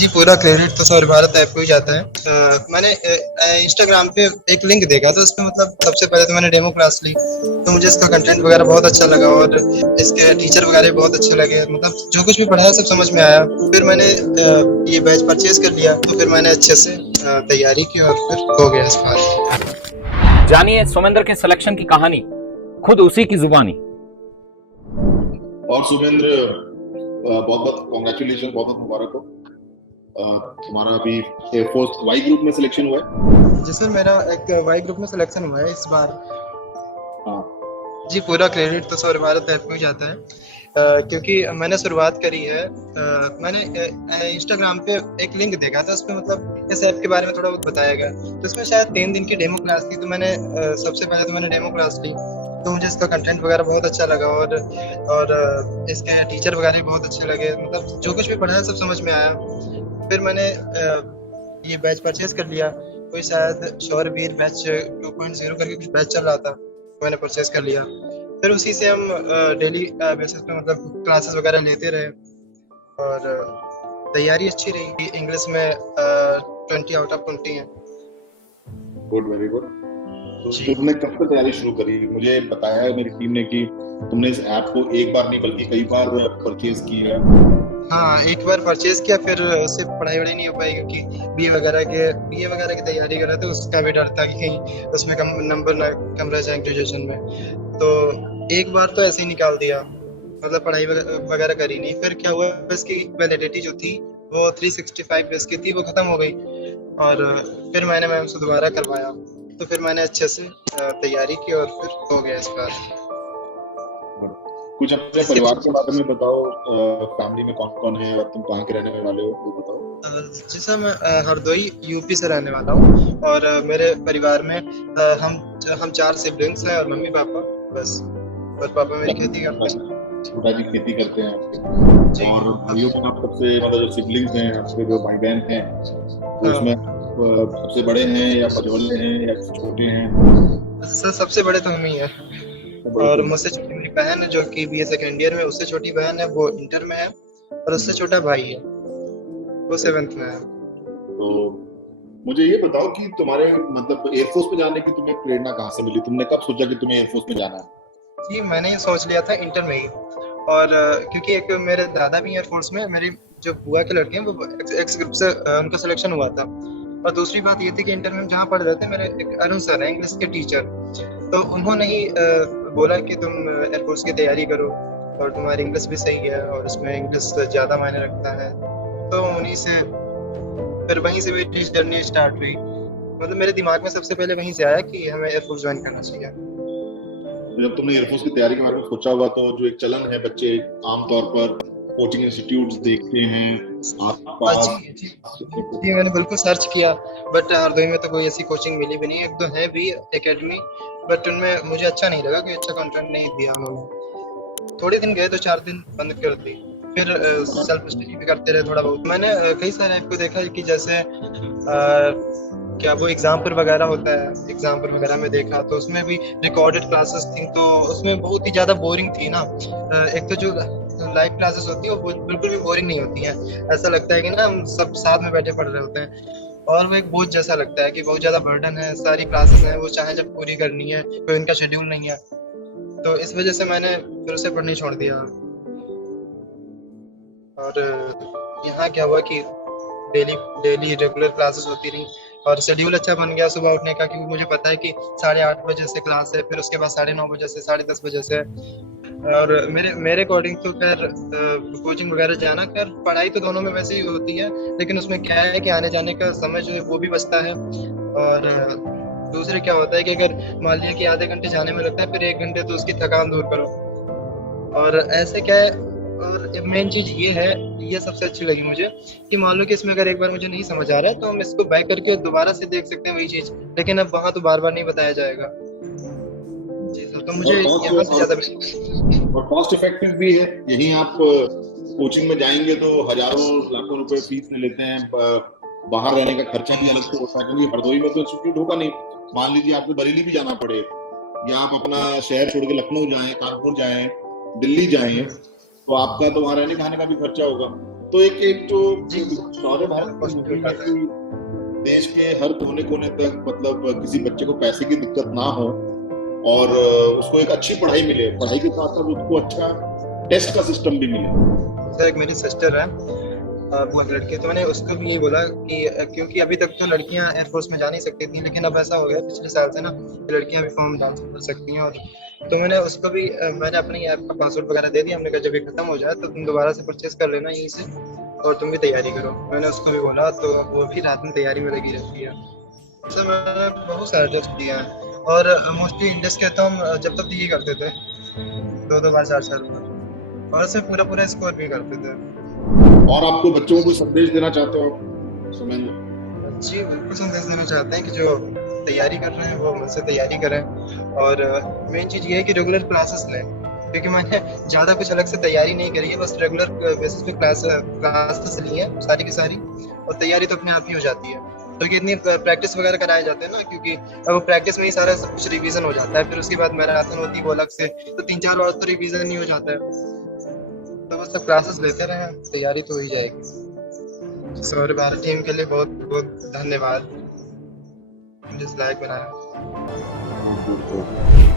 जी, पूरा क्रेडिट तो सौर भारत ऐप को ही जाता है। मैंने इंस्टाग्राम पे एक लिंक देखा था, उसपे मतलब सबसे पहले तो मैंने डेमो क्लास ली, तो मुझे इसका कंटेंट वगैरह बहुत अच्छा लगा और इसके टीचर वगैरह भी बहुत अच्छे लगे। मतलब जो कुछ भी पढ़ाया सब समझ में आया। फिर मैंने ये बैच परचेज कर लिया, तो फिर मैंने अच्छे से तैयारी की और फिर हो गया इस बार। जानिए सोमेंद्र के सिलेक्शन की कहानी खुद उसी की जुबानी। और सुरेंद्र, बहुत बहुत कॉन्ग्रेचुलेशन, बहुत बहुत मुबारक हो। तुम्हारा अभी एयरफोर्स वाई ग्रुप में सिलेक्शन हुआ है। जी सर, मेरा एक वाई ग्रुप में सिलेक्शन हुआ है इस बार। हाँ, जी, पूरा क्रेडिट तो सौर भारत ऐप को ही जाता है। क्योंकि मैंने शुरुआत करी है। मैंने इंस्टाग्राम पे एक लिंक देखा था, उसपे मतलब इस ऐप के बारे में थोड़ा बहुत बताया गया, तो इसमें शायद 3 दिन की डेमो क्लास थी। तो मैंने सबसे पहले तो मैंने डेमो क्लास ली, तो मुझे इसका कंटेंट वगैरह बहुत अच्छा लगा और इसके टीचर वगैरह भी बहुत अच्छे लगे। मतलब जो कुछ भी पढ़ाया सब समझ में आया। फिर मैंने ये बैच परचेज कर लिया। कोई शायद शौरवीर बैच 2.0 करके कुछ बैच चल रहा था, तो मैंने परचेज कर लिया। फिर उसी से हम डेली बेसिस पे मतलब क्लासेस वगैरह लेते रहे और तैयारी अच्छी रही। इंग्लिश में 20 आउट ऑफ 20 है। Good, very good. तो जी तुमने कब से तैयारी शुरू करी? मुझे बताया है मेरी टीम ने कि तुमने इस ऐप को एक बार नहीं बल्कि कई बार परचेज किया है। हाँ, एक बार परचेज किया, फिर उससे पढ़ाई वढ़ाई नहीं हो पाई क्योंकि बीए वगैरह की तैयारी कर रहे थे। उसका भी डर था कि कहीं उसमें कम नंबर ना कम रह जाए ग्रेजुएशन में। तो एक बार तो ऐसे ही निकाल दिया, मतलब पढ़ाई वगैरह करी नहीं। फिर क्या हुआ, इसकी वैलिडिटी जो थी वो 365 डेज की थी, वो खत्म हो गई। और फिर मैंने मैम से दोबारा करवाया, तो फिर मैंने अच्छे से तैयारी की और फिर हो गया इस बार। कुछ अपने इसके परिवार के बारे में बताओ। फैमिली में कौन कौन है और तुम कहाँ के रहने वाले हो, वो बताओ। जैसा मैं हरदोई यूपी से रहने वाला हूँ और मेरे परिवार में हम 4 सिबलिंग्स हैं और मम्मी पापा बस। और पापा मेरी खेती करते हैं। पिताजी खेती करते हैं आपके। जी। और भाइयों में आप सबसे, मतलब जो सिबलिंग्स हैं आपके, जो भाई बहन हैं, तो उसमें हाँ, सबसे बड़े हैं या मझोले हैं या छोटे हैं? सबसे बड़े तो हम ही हैं। सबसे बड़े और तुम। मुझसे छोटी मेरी बहन है जो कि बीए सेकेंड ईयर में, उससे छोटी बहन है वो इंटर में है, और उससे छोटा भाई है वो 7th में है। तो मुझे ये बताओ कि तुम्हारे मतलब एयरफोर्स में जाने की तुम्हें प्रेरणा कहाँ से मिली? तुमने कब सोचा कि तुम्हें एयरफोर्स में जाना है? जी, मैंने ये सोच लिया था इंटर में ही। और क्योंकि एक मेरे दादा भी एयरफोर्स में, मेरी जो बुआ के लड़के हैं वो एक्स ग्रुप से उनका सिलेक्शन हुआ था। और दूसरी बात ये थी कि इंटर में हम जहाँ पढ़ रहे थे, मेरे एक अरुण सर है इंग्लिश के टीचर, तो उन्होंने ही बोला कि तुम एयरफोर्स की तैयारी करो और तुम्हारी इंग्लिश भी सही है और उसमें इंग्लिश ज़्यादा मायने रखता है। तो उन्हीं से फिर वहीं से मेरी जर्नी स्टार्ट हुई। मतलब मेरे दिमाग में सबसे पहले वहीं से आया कि हमें एयरफोर्स ज्वाइन करना चाहिए। तो जब तुमने एयरफोर्स की तैयारी के बारे में सोचा होगा, तो जो एक चलन है, बच्चे आमतौर पर कोचिंग इंस्टीट्यूट्स देखते हैं जी आसपास। जी जी, मैंने बिल्कुल सर्च किया, बट हरदोई में तो कोई ऐसी कोचिंग मिली भी नहीं। एक तो है भी एकेडमी, बट उनमें मुझे अच्छा नहीं लगा कि अच्छा कंटेंट नहीं दिया उन्होंने। थोड़े दिन गए तो 4 दिन बंद कर दी। फिर सेल्फ स्टडी भी करते रहे थोड़ा बहुत। मैंने कई सारे ऐप को देखा कि जैसे क्या वो एग्जाम्पल वगैरह होता है, एग्जाम्पल वगैरह में देखा तो उसमें भी रिकॉर्डेड क्लासेस थी, तो उसमें बहुत ही ज़्यादा बोरिंग थी ना। एक तो जो लाइव क्लासेस होती है वो बिल्कुल भी बोरिंग नहीं होती है। ऐसा लगता है कि ना हम सब साथ में बैठे पढ़ रहे होते हैं। और वो एक बोझ जैसा लगता है कि बहुत ज़्यादा बर्डन है, सारी क्लासेस हैं वो चाहे जब पूरी करनी है, कोई उनका शेड्यूल नहीं है। तो इस वजह से मैंने फिर उसे पढ़नी छोड़ दिया। और यहाँ क्या हुआ कि डेली डेली रेगुलर क्लासेस होती रही और शेड्यूल अच्छा बन गया सुबह उठने का, क्योंकि मुझे पता है कि 8:30 बजे से क्लास है, फिर उसके बाद 9:30 बजे से 10:30 बजे से। और मेरे मेरे अकॉर्डिंग तो खैर कोचिंग वगैरह जाना, खैर पढ़ाई तो दोनों में वैसे ही होती है, लेकिन उसमें क्या है कि आने जाने का समय जो है वो भी बचता है। और दूसरे क्या होता है कि अगर मान लिया कि आधे घंटे जाने में लगता है, फिर 1 घंटे तो उसकी थकान दूर करो। और ऐसे क्या है, और मेन चीज ये है, ये सबसे अच्छी लगी मुझे, कि मान लो कि इसमें अगर एक बार मुझे नहीं समझ आ रहा है तो हम इसको बैक करके दोबारा से देख सकते हैं वही चीज, लेकिन अब वहां तो बार बार नहीं बताया जाएगा। जी सर, तो मुझे और यहाँ से ज्यादा कॉस्ट इफेक्टिव भी है। यहीं आप कोचिंग में जाएंगे तो हजारों लाखों रुपए फीस ले लेते हैं। बाहर रहने का खर्चा भी अलग से होता है, क्योंकि हरदोई में तो इंस्टीट्यूट होगा नहीं। मान लीजिए आपको बरेली भी जाना पड़े, या आप अपना शहर छोड़ के लखनऊ जाएं, कानपुर जाएं, दिल्ली जाएं, तो आपका तो वहां रहने खाने का भी खर्चा होगा। तो एक जो जी शौर्य भारत की पॉसिबल मुहिम है बात है। कि देश के हर कोने कोने तक मतलब किसी बच्चे को पैसे की दिक्कत ना हो और उसको एक अच्छी पढ़ाई मिले, पढ़ाई के साथ साथ उसको अच्छा टेस्ट का सिस्टम भी मिले। सर एक मेरी सिस्टर है, वो लड़की, तो मैंने उसको भी यही बोला कि क्योंकि अभी तक तो लड़कियां एयरफोर्स में जा नहीं सकती थी, लेकिन अब ऐसा हो गया पिछले साल से ना कि लड़कियां भी फॉर्म डाल भर सकती हैं। और तो मैंने उसको भी मैंने अपनी ऐप का पासवर्ड वगैरह दे दिया। हमने कहा जब ये खत्म हो जाए तो तुम दोबारा से परचेस कर लेना यहीं से, और तुम भी तैयारी करो। मैंने उसको भी बोला, तो वो भी रात में तैयारी में लगी रहती है। सर मैंने बहुत सारे टेस्ट दिए हैं, और मोस्टली इंडेक्स के तो हम जब तक दिए करते थे, दो दो बार, चार चार बार, और से पूरा पूरा स्कोर भी करते थे। और आपको बच्चों को कोई संदेश देना चाहते हो सुमेंद्र? जी बिल्कुल संदेश देना चाहते हैं कि जो तैयारी कर रहे हैं वो मुझसे तैयारी करें, और मेन चीज़ ये है कि रेगुलर क्लासेस लें, क्योंकि मैंने ज़्यादा कुछ अलग से तैयारी नहीं करी है, बस रेगुलर बेसिस पे क्लासेस ली है सारी की सारी, और तैयारी तो अपने आप ही हो जाती है। क्योंकि इतनी प्रैक्टिस वगैरह कराए जाते हैं ना, क्योंकि अब प्रैक्टिस में ही सारा सब कुछ रिवीजन हो जाता है, फिर उसके बाद मैराथन होती है वो अलग से, तो 3-4 बार तो रिवीजन ही हो जाता है। तो बस सब क्लासेस लेते रहें, तैयारी तो हो ही जाएगी। सौर्य भारत टीम के लिए बहुत बहुत धन्यवाद, मुझे इस लायक बनाया। बहुत बहुत